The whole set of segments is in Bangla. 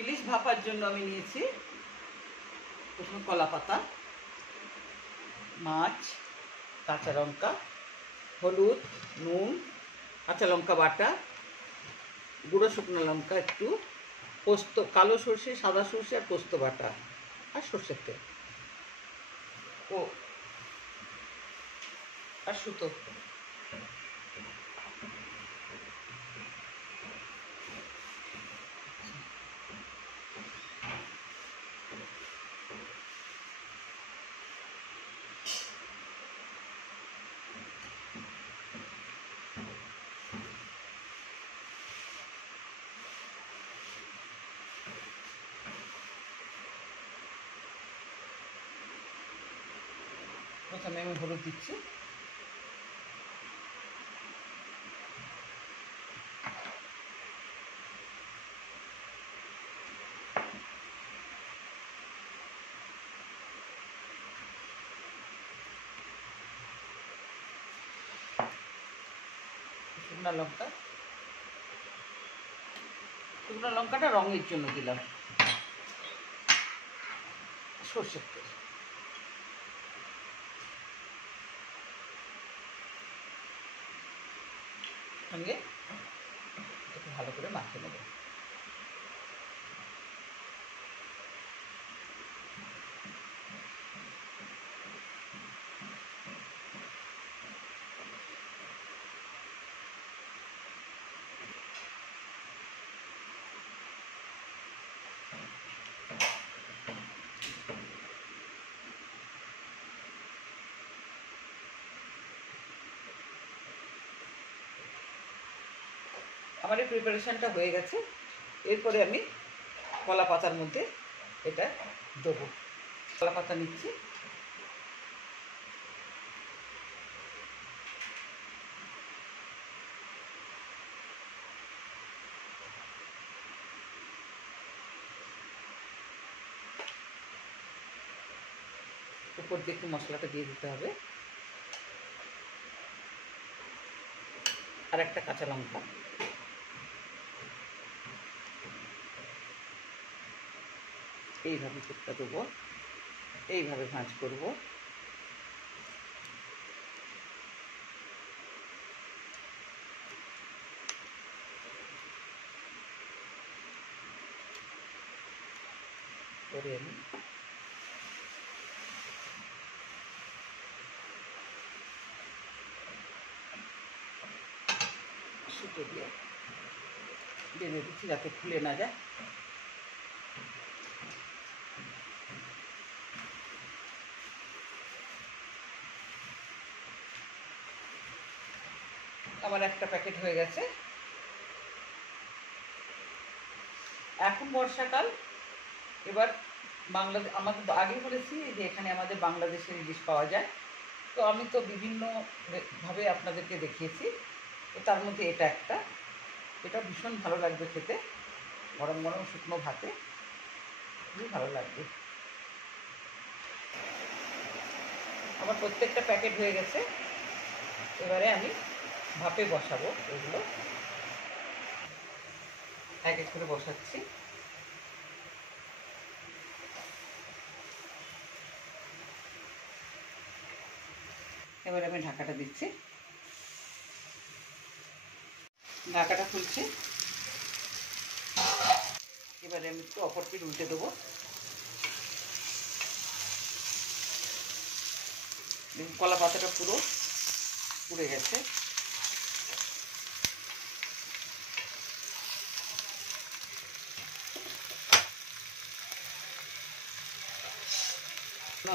ইলিশ ভাপার জন্য আমি নিয়েছি প্রথমে কলা পাতা, মাছ, কাঁচা লঙ্কা, হলুদ, নুন, কাঁচা লঙ্কা বাটা, গুঁড়ো শুকনো লঙ্কা একটু, পোস্ত, কালো সর্ষে, সাদা সর্ষে আর পোস্ত বাটা, আর সর্ষের তেল ও আর সুতো। প্রথমে আমি হলুদ দিচ্ছি, শুকনো লঙ্কা, শুকনো লঙ্কাটা রঙের জন্য দিলাম, সর্ষের তেল, সঙ্গে একটু ভালো করে মাখিয়ে নেব। আমার এই প্রিপারেশনটা হয়ে গেছে। এরপরে আমি কলা পাতার মধ্যে এটা দেবো। কলা পাতা নিচ্ছি, উপর দিয়ে একটু মশলাটা দিয়ে দিতে হবে, আর একটা কাঁচা লঙ্কা, এইভাবে টুকটা দেবো, এইভাবে ভাঁজ করব। করে আমি সুতো দিয়ে বেঁধে দিচ্ছি যাতে খুলে না যায়। আমার একটা প্যাকেট হয়ে গেছে। এখন বর্ষাকাল, এবার বাংলাদেশ, আমাকে আগেই বলেছি যে এখানে আমাদের বাংলাদেশের ইলিশ পাওয়া যায়, তো আমি তো বিভিন্নভাবে আপনাদেরকে দেখিয়েছি, তো তার মধ্যে এটা একটা, এটা ভীষণ ভালো লাগবে খেতে, গরম গরম শুকনো ভাতে খুবই ভালো লাগবে। আমার প্রত্যেকটা প্যাকেট হয়ে গেছে। এবারে আমি ভাপে বসাবো এগুলো, এক এক করে বসাচ্ছি। এবারে আমি ঢাকাটা দিচ্ছি, ঢাকাটা খুলছি। এবারে আমি একটু অপর পিঠ উল্টে দেবো। দেখুন কলা পাতাটা পুরো পুড়ে গেছে।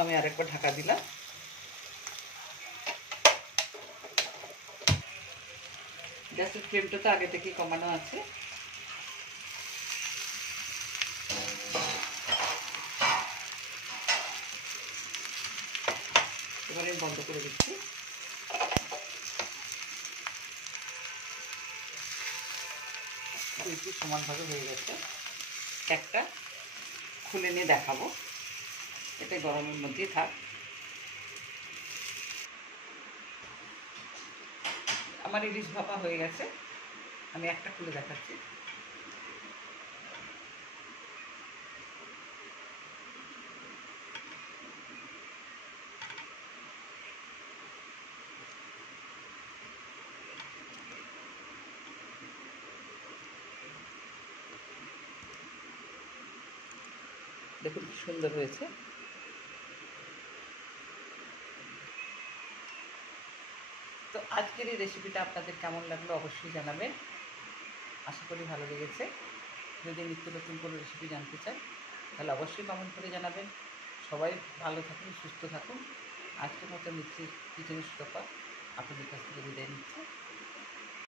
আমি আরেকবার ঢাকা দিলাম। গ্যাসের ফ্লেমটা তো আগে থেকেই কমানো আছে। এবারে আমি বন্ধ করে দিচ্ছি। দুইটি সমানভাবে হয়ে গেছে। একটা খুলে নিয়ে দেখাবো, এটা গরমের মধ্যেই থাক। আমার ইলিশ ভাপা হয়ে গেছে, আমি একটা খুলে দেখাচ্ছি। দেখুন কি সুন্দর হয়েছে। তো আজকের এই রেসিপিটা আপনাদের কেমন লাগলো অবশ্যই জানাবেন। আশা করি ভালো লেগেছে। যদি নিত্য নতুন কোনো রেসিপি জানতে চান তাহলে অবশ্যই কমেন্ট করে জানাবেন। সবাই ভালো থাকুন, সুস্থ থাকুন। আজকের মতো মিত্রি কিচেনের সুতপা আপনাদের কাছ থেকে বিদায় নিচ্ছি।